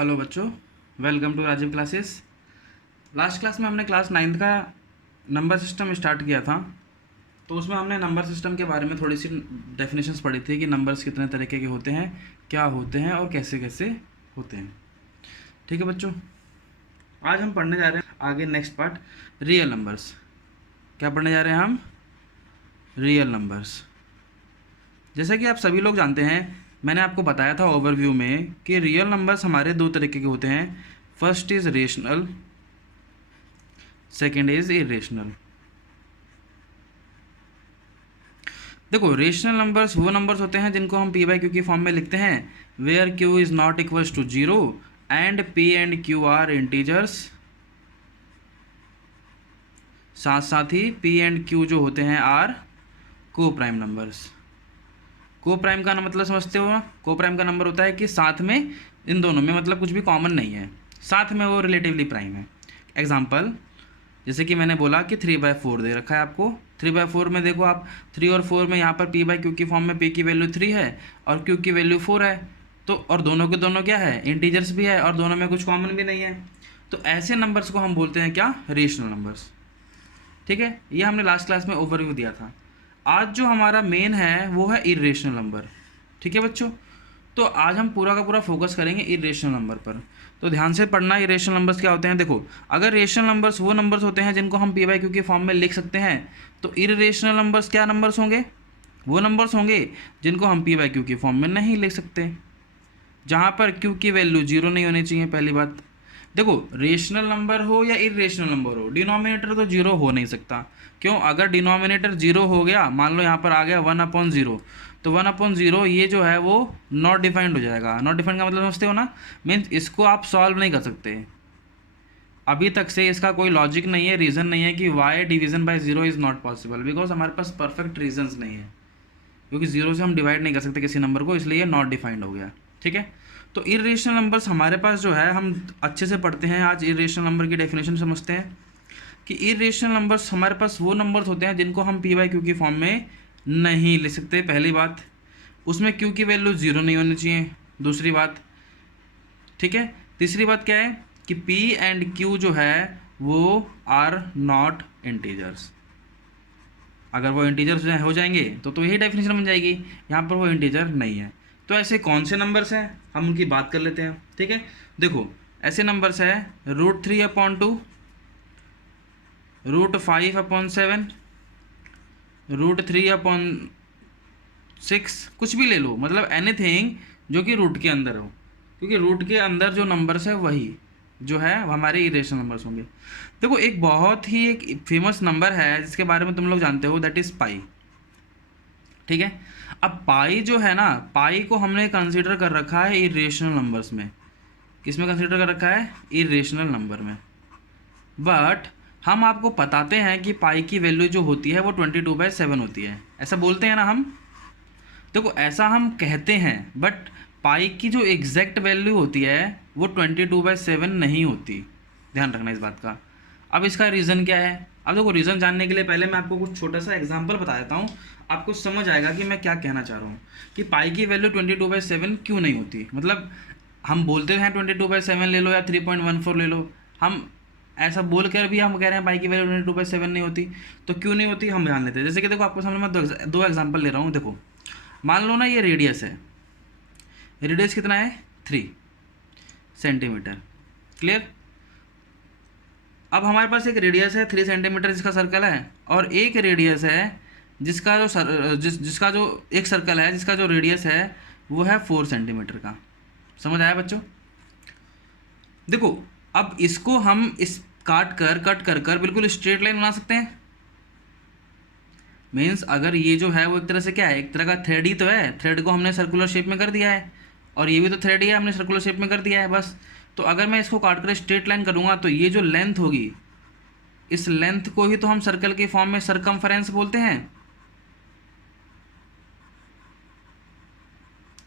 Hello बच्चों, welcome to Rajeev classes. Last class में हमने क्लास 9th का नंबर सिस्टम स्टार्ट किया था। तो उसमें हमने नंबर सिस्टम के बारे में थोड़ी सी डेफिनेशंस पढ़ी थी कि नंबर्स कितने तरीके के होते हैं, क्या होते हैं और कैसे कैसे होते हैं। ठीक है बच्चों, आज हम पढ़ने जा रहे हैं आगे नेक्स्ट पार्ट, रियल नंबर्स। क्या पढ़ने जा रहे हैं हम? Real numbers. जैसा कि आप सभी लोग जानते हैं, मैंने आपको बताया था ओवरव्यू में कि रियल नंबर्स हमारे दो तरीके के होते हैं। First is rational, second is irrational. देखो, रेशनल नंबर्स वो नंबर्स होते हैं जिनको हम पी बाई क्यू की फॉर्म में लिखते हैं, where Q is not equals to zero and P and Q are integers. साथ साथ ही पी एंड क्यू जो होते हैं आर को प्राइम नंबर्स। को प्राइम का मतलब समझते हो ना? को प्राइम का नंबर होता है कि साथ में इन दोनों में मतलब कुछ भी कॉमन नहीं है, साथ में वो रिलेटिवली प्राइम है। एग्जाम्पल, जैसे कि मैंने बोला कि 3/4 दे रखा है आपको। 3/4 में देखो आप, 3 और 4 में यहाँ पर पी बाई क्यू की फॉर्म में पी की वैल्यू 3 है और क्यू की वैल्यू 4 है। तो और दोनों के दोनों क्या है, इंटीजर्स भी है और दोनों में कुछ कॉमन भी नहीं है। तो ऐसे नंबर्स को हम बोलते हैं क्या, रेशनल नंबर्स। ठीक है, ये हमने लास्ट क्लास में ओवरव्यू दिया था। आज जो हमारा मेन है वो है इरेशनल नंबर। ठीक है बच्चों, तो आज हम पूरा का पूरा फोकस करेंगे इरेशनल नंबर पर। तो ध्यान से पढ़ना, इरेशनल नंबर्स क्या होते हैं। देखो, अगर रेशनल नंबर्स वो नंबर्स होते हैं जिनको हम पी बाई क्यू के फॉर्म में लिख सकते हैं, तो इरेशनल नंबर्स क्या नंबर्स होंगे? वो नंबर्स होंगे जिनको हम पी बाई क्यू के फॉर्म में नहीं लिख सकते, जहाँ पर क्यू की वैल्यू जीरो नहीं होनी चाहिए। पहली बात, देखो, रेशनल नंबर हो या इरेशनल नंबर हो, डिनोमिनेटर तो जीरो हो नहीं सकता। क्यों? अगर डिनोमिनेटर जीरो हो गया, मान लो यहाँ पर आ गया 1/0, तो 1/0 ये जो है वो नॉट डिफाइंड हो जाएगा। नॉट डिफाइंड का मतलब समझते हो ना? मीन्स इसको आप सॉल्व नहीं कर सकते। अभी तक से इसका कोई लॉजिक नहीं है, रीज़न नहीं है कि why division by zero is not possible, because हमारे पास परफेक्ट रीजंस नहीं है। क्योंकि ज़ीरो से हम डिवाइड नहीं कर सकते किसी नंबर को, इसलिए नॉट डिफाइंड हो गया। ठीक है, तो इरेशनल नंबर्स हमारे पास जो है, हम अच्छे से पढ़ते हैं आज। इरेशनल नंबर की डेफिनेशन समझते हैं कि इरेशनल नंबर्स हमारे पास वो नंबर्स होते हैं जिनको हम पी बाई क्यू की फॉर्म में नहीं लिख सकते। पहली बात, उसमें क्यू की वैल्यू ज़ीरो नहीं होनी चाहिए। दूसरी बात, ठीक है, तीसरी बात क्या है कि पी एंड क्यू जो है वो आर नॉट इंटीजर्स। अगर वो इंटीजर्स हो जाएंगे तो यही डेफिनेशन बन जाएगी। यहाँ पर वो इंटीजर नहीं है। तो ऐसे कौन से नंबर्स हैं, हम उनकी बात कर लेते हैं। ठीक है, देखो, ऐसे नंबर्स है √3/2, √5/7, √3/6, कुछ भी ले लो, मतलब एनीथिंग जो कि रूट के अंदर हो, क्योंकि रूट के अंदर जो नंबर्स है वही जो है हमारे इरेशनल नंबर्स होंगे। देखो, एक बहुत ही एक फेमस नंबर है जिसके बारे में तुम लोग जानते हो, दैट इज़ पाई। ठीक है, अब पाई जो है ना, पाई को हमने कंसीडर कर रखा है इरेशनल नंबर्स में। किस में कंसीडर कर रखा है? इरेशनल नंबर में। बट हम आपको बताते हैं कि पाई की वैल्यू जो होती है वो 22/7 होती है, ऐसा बोलते हैं ना हम। देखो, ऐसा हम कहते हैं, बट पाई की जो एग्जैक्ट वैल्यू होती है वो 22/7 नहीं होती। ध्यान रखना इस बात का। अब इसका रीज़न क्या है? अब देखो, रीज़न जानने के लिए पहले मैं आपको कुछ छोटा सा एग्जांपल बता देता हूँ, आपको समझ आएगा कि मैं क्या कहना चाह रहा हूँ कि पाई की वैल्यू 22/7 क्यों नहीं होती। मतलब हम बोलते हैं 22/7 ले लो या 3.14 ले लो, हम ऐसा बोल कर भी हम कह रहे हैं पाई की वैल्यू 22/7 नहीं होती। तो क्यों नहीं होती हम जान लेते हैं। जैसे कि देखो, आपको सामने मैं दो एग्जाम्पल ले रहा हूँ। देखो, मान लो ना ये रेडियस है, रेडियस कितना है? 3 सेंटीमीटर। क्लियर? अब हमारे पास एक रेडियस है 3 सेंटीमीटर जिसका सर्कल है, और एक रेडियस है जिसका जो जिसका जो एक सर्कल है जिसका जो रेडियस है वो है 4 सेंटीमीटर का। समझ आया बच्चों? देखो, अब इसको हम इस कट कर कर बिल्कुल स्ट्रेट लाइन बना सकते हैं। मीन्स अगर ये जो है वो एक तरह से क्या है, एक तरह का थ्रेड ही तो है। थ्रेड को हमने सर्कुलर शेप में कर दिया है, और ये भी तो थ्रेड ही है, हमने सर्कुलर शेप में कर दिया है बस। तो अगर मैं इसको काट कर स्ट्रेट लाइन करूँगा तो ये जो लेंथ होगी, इस लेंथ को ही तो हम सर्कल के फॉर्म में सरकमफेरेंस बोलते हैं।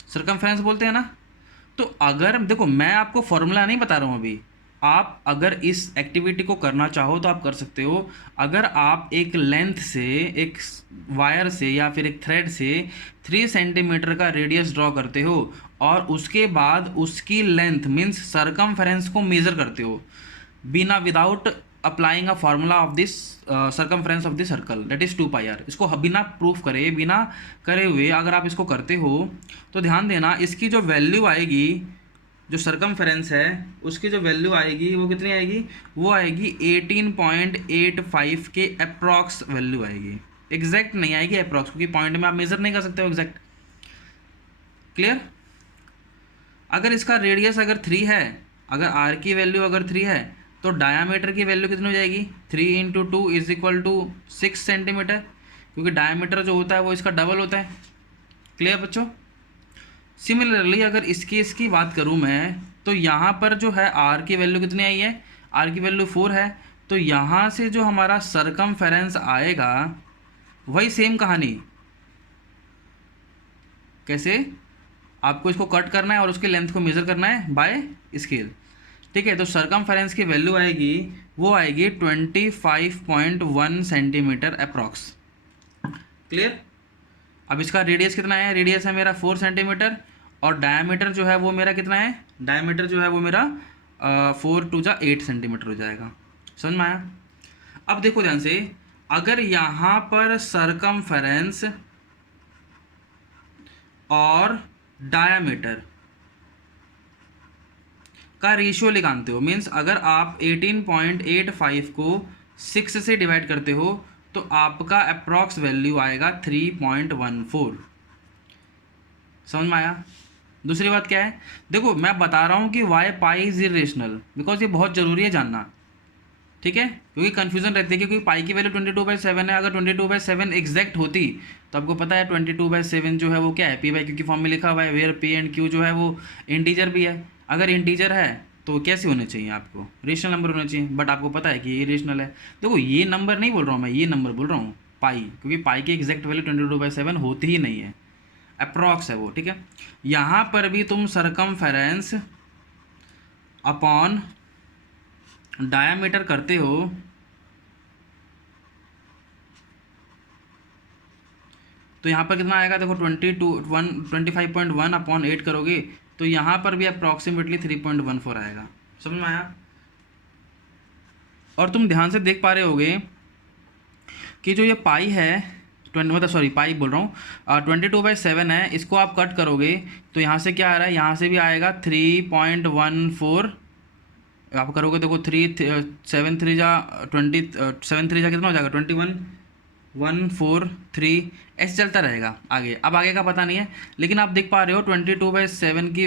सरकमफेरेंस बोलते हैं ना। तो अगर देखो, मैं आपको फॉर्मूला नहीं बता रहा हूँ अभी, आप अगर इस एक्टिविटी को करना चाहो तो आप कर सकते हो। अगर आप एक लेंथ से, एक वायर से या फिर एक थ्रेड से 3 सेंटीमीटर का रेडियस ड्रॉ करते हो और उसके बाद उसकी लेंथ मीन्स सरकमफेरेंस को मेज़र करते हो बिना without applying a formula of this circumference of the circle that is 2πr, इसको बिना प्रूफ करे, बिना करे हुए अगर आप इसको करते हो तो ध्यान देना इसकी जो वैल्यू आएगी, जो सरकमफ्रेंस है उसकी जो वैल्यू आएगी वो कितनी आएगी, वो आएगी 18.85 के अप्रॉक्स वैल्यू आएगी। एग्जैक्ट नहीं आएगी, अप्रॉक्स, क्योंकि पॉइंट में आप मेज़र नहीं कर सकते हो एग्जैक्ट। क्लियर? अगर इसका रेडियस अगर 3 है, अगर आर की वैल्यू अगर 3 है तो डायामीटर की वैल्यू कितनी हो जाएगी, 3 × 2 = 6 सेंटीमीटर, क्योंकि डायामीटर जो होता है वो इसका डबल होता है। क्लियर बच्चों? सिमिलरली अगर इसकी बात करूँ मैं तो यहाँ पर जो है आर की वैल्यू कितनी आई है, आर की वैल्यू 4 है, तो यहाँ से जो हमारा सरकमफेरेंस आएगा वही सेम कहानी। कैसे? आपको इसको कट करना है और उसके लेंथ को मेज़र करना है बाय स्केल। ठीक है, तो सरकमफेरेंस की वैल्यू आएगी, वो आएगी 25.1 सेंटीमीटर अप्रॉक्स। क्लियर? अब इसका रेडियस कितना है, रेडियस है मेरा 4 सेंटीमीटर और डायमीटर जो है वो मेरा कितना है, डायमीटर जो है वो मेरा 4 × 2 = 8 सेंटीमीटर हो जाएगा। समझ में आया? अब देखो ध्यान से, अगर यहाँ पर सरकमफेरेंस और डायमीटर का रेशियो निकालते हो, मीन्स अगर आप 18.85 को 6 से डिवाइड करते हो तो आपका अप्रॉक्स वैल्यू आएगा 3.14। समझ में आया? दूसरी बात क्या है, देखो मैं बता रहा हूँ कि why pi is irrational, because ये बहुत ज़रूरी है जानना। ठीक है, क्योंकि कन्फ्यूजन रहती है, क्योंकि पाई की वैल्यू 22/7 है। अगर 22/7 एग्जैक्ट होती तो आपको पता है 22/7 जो है वो क्या है, पी बाई क्यू की फॉर्म में लिखा हुआ है, वेयर पी एंड क्यू जो है वो इंटीजर भी है। अगर इंटीजर है तो कैसे होने चाहिए, आपको रेशनल नंबर होने चाहिए, बट आपको पता है कि ये रेशनल है। देखो ये नंबर नहीं बोल रहा हूँ मैं, ये नंबर बोल रहा हूँ पाई, क्योंकि पाई की एग्जैक्ट वैल्यू 22/7 होती ही नहीं है, अप्रॉक्स है वो। ठीक है, यहाँ पर भी तुम सरकमफेरेंस अपॉन डायामीटर करते हो तो यहाँ पर कितना आएगा, देखो 25.1/8 करोगे तो यहाँ पर भी अप्रॉक्सीमेटली 3.14 आएगा। समझ में आया? और तुम ध्यान से देख पा रहे होगे कि जो ये पाई है, पाई बोल रहा हूँ, 22/7 है, इसको आप कट करोगे तो यहाँ से क्या आ रहा है, यहाँ से भी आएगा 3.14। आप करोगे देखो 7 3 कितना हो जाएगा, 21,143 ऐसे चलता रहेगा आगे। अब आगे का पता नहीं है, लेकिन आप देख पा रहे हो 22/7 की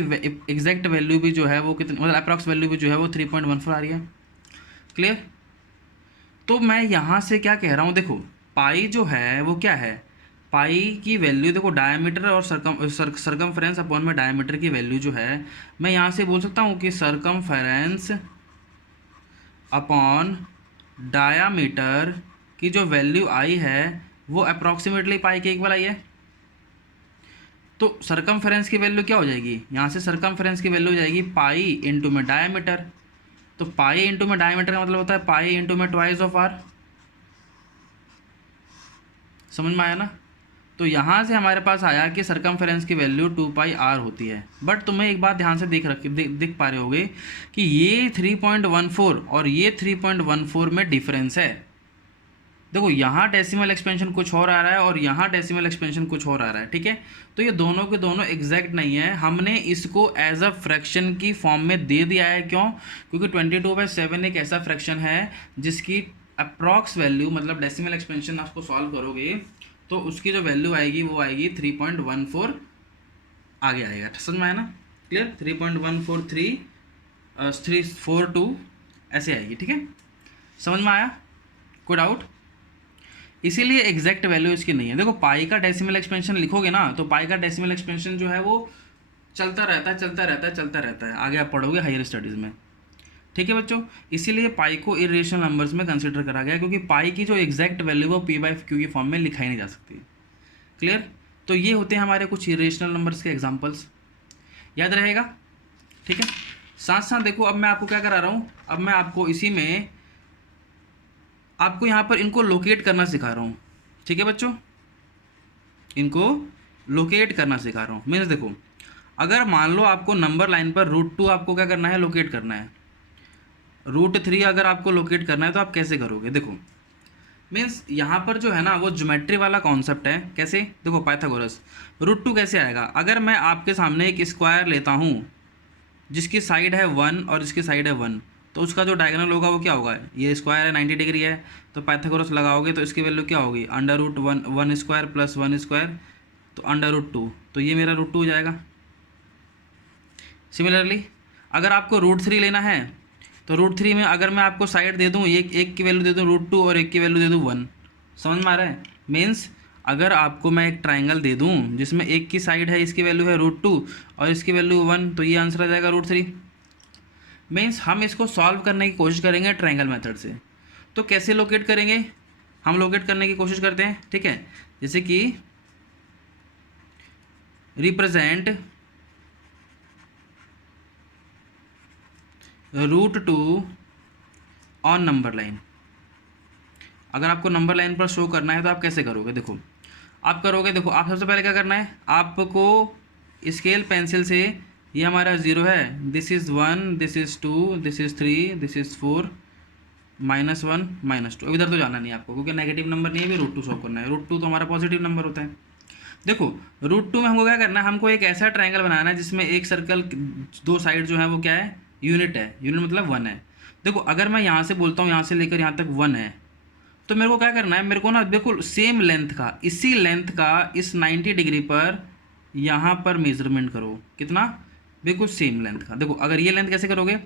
एग्जैक्ट वैल्यू भी जो है वो कितनी, मतलब अप्रॉक्स वैल्यू भी जो है वो 3.14 आ रही है। क्लियर? तो मैं यहाँ से क्या कह रहा हूँ, देखो पाई जो है वो क्या है, पाई की वैल्यू देखो डायमीटर और सरकमफेरेंस अपॉन में डायमीटर की वैल्यू जो है, मैं यहाँ से बोल सकता हूँ कि सरकमफेरेंस अपॉन डायामीटर की जो वैल्यू आई है वो अप्रॉक्सीमेटली पाई के इक्वल आई है। तो सरकमफेरेंस की वैल्यू क्या हो जाएगी, यहाँ से सरकमफेरेंस की वैल्यू हो जाएगी पाई इंटू में डायमीटर। तो पाई इंटू में डायमीटर का मतलब होता है पाई इंटू में ट्वाइस ऑफ आर। समझ में आया ना? तो यहाँ से हमारे पास आया कि सरकमफेरेंस की वैल्यू 2πr होती है। बट तुम्हें एक बात ध्यान से दिख पा रहे होगे कि ये 3.14 और ये 3.14 में डिफरेंस है। देखो यहाँ डेसिमल एक्सपेंशन कुछ और आ रहा है और यहाँ डेसिमल एक्सपेंशन कुछ और आ रहा है। ठीक है, तो ये दोनों के दोनों एग्जैक्ट नहीं है। हमने इसको एज अ फ्रैक्शन की फॉर्म में दे दिया है। क्यों? क्योंकि 22/7 एक ऐसा फ्रैक्शन है जिसकी अप्रॉक्स वैल्यू, मतलब डेसिमल एक्सपेंशन आपको सॉल्व करोगे तो उसकी जो वैल्यू आएगी वो आएगी 3.14 आगे आएगा। समझ में आया ना? क्लियर? 3.143 ऐसे आएगी। ठीक है, समझ में आया? कोई डाउट? इसीलिए एग्जैक्ट वैल्यू इसकी नहीं है। देखो पाई का डेसिमल एक्सपेंशन लिखोगे ना तो पाई का डेसिमल एक्सपेंशन जो है वो चलता रहता है। आगे आप पढ़ोगे हायर स्टडीज़ में। ठीक है बच्चों, इसीलिए पाई को इरेशनल नंबर्स में कंसिडर करा गया, क्योंकि पाई की जो एग्जैक्ट वैल्यू वो p/q की फॉर्म में लिखाई नहीं जा सकती। क्लियर? तो ये होते हैं हमारे कुछ इरेशनल नंबर्स के एग्जांपल्स, याद रहेगा। ठीक है, साथ साथ देखो अब मैं आपको क्या करा रहा हूँ, अब मैं आपको इसी में आपको यहाँ पर इनको लोकेट करना सिखा रहा हूँ। ठीक है बच्चों, इनको लोकेट करना सिखा रहा हूँ। मीन्स देखो, अगर मान लो आपको नंबर लाइन पर √2 आपको क्या करना है, लोकेट करना है। √3 अगर आपको लोकेट करना है तो आप कैसे करोगे? देखो मीन्स यहाँ पर जो है ना वो ज्योमेट्री वाला कॉन्सेप्ट है। कैसे? देखो पाइथागोरस, √2 कैसे आएगा? अगर मैं आपके सामने एक स्क्वायर लेता हूँ जिसकी साइड है 1 और इसकी साइड है 1, तो उसका जो डायगोनल होगा वो क्या होगा? ये स्क्वायर है 90 डिग्री है, तो पाइथागोरस लगाओगे तो इसकी वैल्यू क्या होगी? √1 स्क्वायर प्लस 1 स्क्वायर, तो √2, तो ये मेरा √2 हो जाएगा। सिमिलरली अगर आपको √3 लेना है तो √3 में अगर मैं आपको साइड दे दूँ, एक की वैल्यू दे दूँ √2 और एक की वैल्यू दे दूँ 1, समझ में आ रहा है? मीन्स अगर आपको मैं एक ट्राइंगल दे दूँ जिसमें एक की साइड है इसकी वैल्यू है √2 और इसकी वैल्यू 1, तो ये आंसर आ जाएगा √3। मीन्स हम इसको सॉल्व करने की कोशिश करेंगे ट्राइंगल मेथड से। तो कैसे लोकेट करेंगे? हम लोकेट करने की कोशिश करते हैं, ठीक है। जैसे कि रिप्रेजेंट √2 ऑन नंबर लाइन। अगर आपको नंबर लाइन पर शो करना है तो आप कैसे करोगे? देखो आप करोगे, देखो आप सबसे पहले क्या करना है, आपको स्केल पेंसिल से, ये हमारा 0 है, this is 1, this is 2, this is 3, this is 4, -1 -2, अब इधर तो जाना नहीं आपको क्योंकि नेगेटिव नंबर नहीं है, भी √2 शो करना है। √2 तो हमारा पॉजिटिव नंबर होता है। देखो √2 में हमको क्या करना है, हमको एक ऐसा ट्रायंगल बनाना है जिसमें एक सर्कल दो साइड जो है वो क्या है, यूनिट है। यूनिट मतलब 1 है। देखो अगर मैं यहाँ से बोलता हूँ यहाँ से लेकर यहाँ तक 1 है, तो मेरे को क्या करना है, मेरे को ना बिल्कुल सेम लेंथ का, इसी लेंथ का इस 90 डिग्री पर यहाँ पर मेजरमेंट करो। कितना? बिल्कुल सेम लेंथ का। देखो अगर ये लेंथ कैसे करोगे,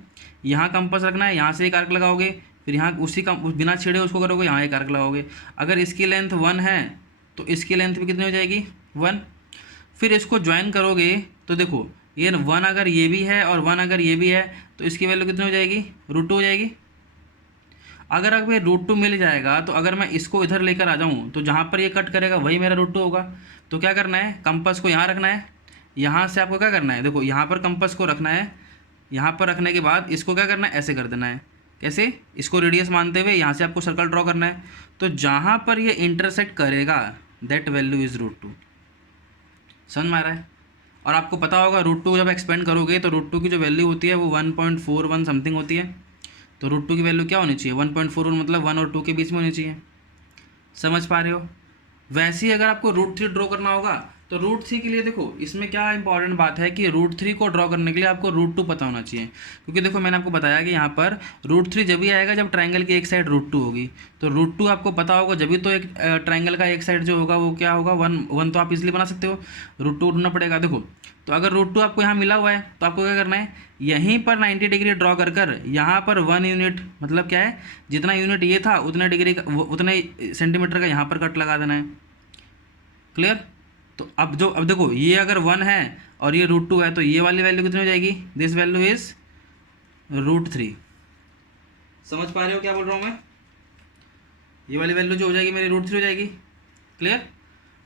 यहाँ कंपास रखना है, यहाँ से एक आर्क लगाओगे, फिर यहाँ उसी का बिना छेड़े उसको करोगे, यहाँ एक आर्क लगाओगे। अगर इसकी लेंथ 1 है तो इसकी लेंथ भी कितनी हो जाएगी? 1। फिर इसको ज्वाइन करोगे तो देखो ये 1 अगर ये भी है और 1 अगर ये भी है तो इसकी वैल्यू कितनी हो जाएगी? √2 हो जाएगी। अगर अगर √2 मिल जाएगा तो अगर मैं इसको इधर लेकर आ जाऊँ तो जहाँ पर ये कट करेगा वही मेरा √2 होगा। तो क्या करना है, कंपास को यहाँ रखना है, यहाँ से आपको क्या करना है, देखो यहाँ पर कंपास को रखना है, यहाँ पर रखने के बाद इसको क्या करना है, ऐसे कर देना है। कैसे? इसको रेडियस मानते हुए यहाँ से आपको सर्कल ड्रॉ करना है। तो जहाँ पर ये इंटरसेक्ट करेगा दैट वैल्यू इज़ √2। समझ में आ रहा है? और आपको पता होगा √2 जब एक्सपेंड करोगे तो √2 की जो वैल्यू होती है वो 1.41 समथिंग होती है। तो √2 की वैल्यू क्या होनी चाहिए? 1.41 मतलब 1 और 2 के बीच में होनी चाहिए। समझ पा रहे हो? वैसे ही अगर आपको √3 ड्रॉ करना होगा तो √3 के लिए देखो इसमें क्या इंपॉर्टेंट बात है कि √3 को ड्रॉ करने के लिए आपको √2 पता होना चाहिए। क्योंकि देखो मैंने आपको बताया कि यहाँ पर √3 जब भी आएगा जब ट्रायंगल की एक साइड √2 होगी। तो √2 आपको पता होगा जब भी, तो एक ट्रायंगल का एक साइड जो होगा वो क्या होगा? 1 तो आप इजीली बना सकते हो, √2 ढूंढना पड़ेगा। देखो तो अगर √2 आपको यहाँ मिला हुआ है तो आपको क्या करना है, यहीं पर 90 डिग्री ड्रॉ कर कर यहाँ पर 1 यूनिट, मतलब क्या है, जितना यूनिट ये था उतने डिग्री का उतने सेंटीमीटर का यहाँ पर कट लगा देना है। क्लियर? तो अब देखो ये अगर 1 है और ये √2 है तो ये वाली वैल्यू कितनी हो जाएगी? This value is √3। समझ पा रहे हो क्या बोल रहा हूँ मैं? ये वाली वैल्यू जो हो जाएगी मेरी √3 हो जाएगी। क्लियर?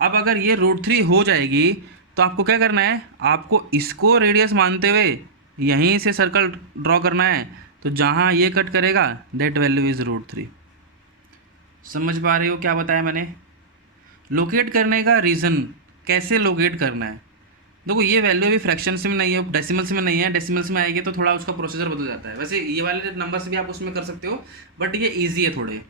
अब अगर ये √3 हो जाएगी तो आपको क्या करना है, आपको इसको रेडियस मानते हुए यहीं से सर्कल ड्रॉ करना है। तो जहाँ ये कट करेगा दैट वैल्यू इज़ √3। समझ पा रहे हो क्या बताया मैंने? लोकेट करने का रीज़न, कैसे लोकेट करना है। देखो ये वैल्यू अभी फ्रैक्शंस में नहीं है, डेसिमल्स में नहीं है। डेसिमल्स में आएगी तो थोड़ा उसका प्रोसीजर बदल जाता है। वैसे ये वाले नंबर्स भी आप उसमें कर सकते हो बट ये ईजी है थोड़े।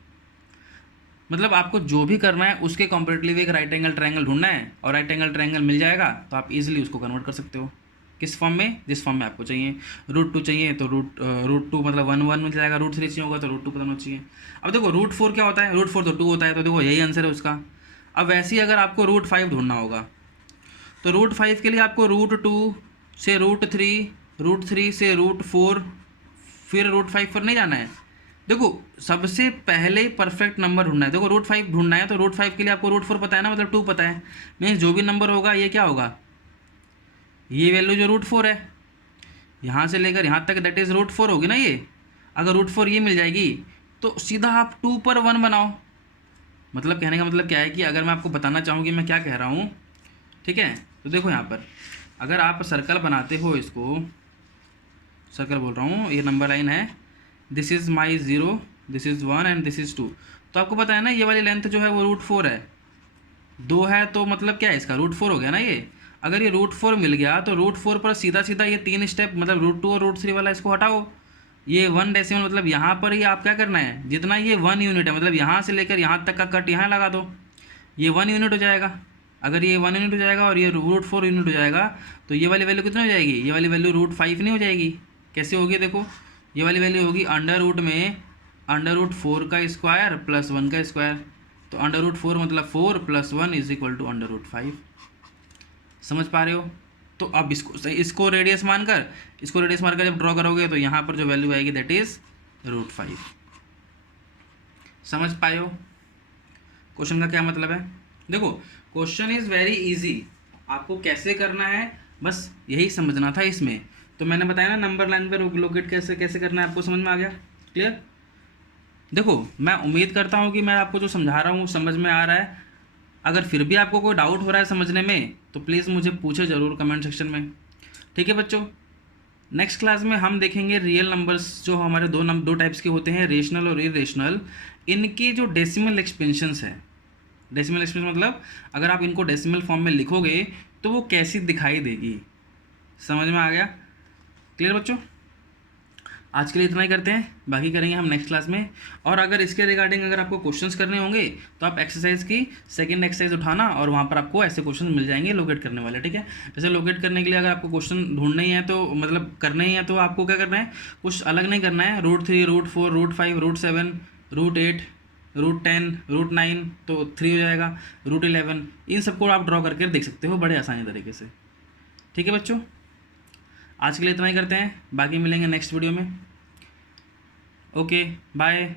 मतलब आपको जो भी करना है उसके कॉम्पेरेटिवली एक राइट एंगल ट्रायंगल ढूंढना है और राइट एंगल ट्रायंगल मिल जाएगा तो आप इजीली उसको कन्वर्ट कर सकते हो। किस फॉर्म में? जिस फॉर्म में आपको चाहिए। √2 चाहिए तो √2 मतलब 1 मिल जाएगा। √3 चाहिए होगा तो √2 पता होना चाहिए। अब देखो √4 क्या होता है? √4 तो 2 होता है, तो देखो यही आंसर है उसका। अब वैसे ही अगर आपको √5 ढूंढना होगा तो √5 के लिए आपको √2 से √3, √3 से √4, फिर √5 पर नहीं जाना है। देखो सबसे पहले परफेक्ट नंबर ढूंढना है। देखो √5 ढूंढना है तो √5 के लिए आपको √4 पता है ना, मतलब 2 पता है। मीन्स जो भी नंबर होगा ये क्या होगा, ये वैल्यू जो √4 है यहाँ से लेकर यहाँ तक दैट इज़ √4 होगी ना। ये अगर √4 ये मिल जाएगी तो सीधा आप 2 पर 1 बनाओ। मतलब कहने का मतलब क्या है कि अगर मैं आपको बताना चाहूँ कि मैं क्या कह रहा हूँ, ठीक है। तो देखो यहाँ पर अगर आप सर्कल बनाते हो, इसको सर्कल बोल रहा हूँ, ये नंबर लाइन है, this is my 0, this is 1 and this is 2। तो आपको पता है ना ये वाली लेंथ जो है वो √4 है, 2 है तो मतलब क्या है इसका √4 हो गया ना ये। अगर ये √4 मिल गया तो √4 पर सीधा सीधा ये 3 स्टेप मतलब √2 और √3 वाला इसको हटाओ, ये 1 डेसिमल मतलब यहाँ पर ही आप क्या करना है, जितना ये 1 यूनिट है मतलब यहाँ से लेकर यहाँ तक का कट यहाँ लगा दो, ये 1 यूनिट हो जाएगा। अगर ये 1 यूनिट हो जाएगा और ये √4 यूनिट हो जाएगा तो ये वाली वैल्यू कितनी हो जाएगी, ये वाली वैल्यू √5 नहीं हो जाएगी। कैसे होगी देखो, ये वाली वैल्यू होगी अंडर रूट में √4 का स्क्वायर प्लस 1 का स्क्वायर। तो √4 मतलब 4 + 1 = √5। समझ पा रहे हो। तो अब इसको रेडियस मानकर जब ड्रॉ करोगे तो यहाँ पर जो वैल्यू आएगी दैट इज़ √5। समझ पाए हो क्वेश्चन का क्या मतलब है। देखो क्वेश्चन इज़ वेरी इजी, आपको कैसे करना है बस यही समझना था इसमें। तो मैंने बताया ना नंबर लाइन पे लोकेट कैसे कैसे करना है, आपको समझ में आ गया, क्लियर। देखो मैं उम्मीद करता हूँ कि मैं आपको जो समझा रहा हूँ समझ में आ रहा है। अगर फिर भी आपको कोई डाउट हो रहा है समझने में तो प्लीज़ मुझे पूछे ज़रूर कमेंट सेक्शन में, ठीक है बच्चों। नेक्स्ट क्लास में हम देखेंगे रियल नंबर्स जो हमारे दो टाइप्स के होते हैं, रेशनल और इरेशनल। इनकी जो डेसिमल एक्सपेंशंस है, डेसिमल एक्सपेंशन मतलब अगर आप इनको डेसिमल फॉर्म में लिखोगे तो वो कैसी दिखाई देगी, समझ में आ गया, क्लियर बच्चों। आज के लिए इतना ही करते हैं, बाकी करेंगे हम नेक्स्ट क्लास में। और अगर इसके रिगार्डिंग अगर आपको क्वेश्चंस करने होंगे तो आप एक्सरसाइज की सेकंड एक्सरसाइज उठाना और वहाँ पर आपको ऐसे क्वेश्चन मिल जाएंगे लोकेट करने वाले, ठीक है। जैसे लोकेट करने के लिए अगर आपको क्वेश्चन ढूंढने ही है तो मतलब करने ही है तो आपको क्या करना है, कुछ अलग नहीं करना है, √3 √4 √5 √7 √8 √10 √9 तो 3 हो जाएगा, √11 इन सबको आप ड्रॉ करके देख सकते हो बड़े आसानी तरीके से, ठीक है बच्चों। आज के लिए इतना ही करते हैं, बाकी मिलेंगे नेक्स्ट वीडियो में। Okay bye.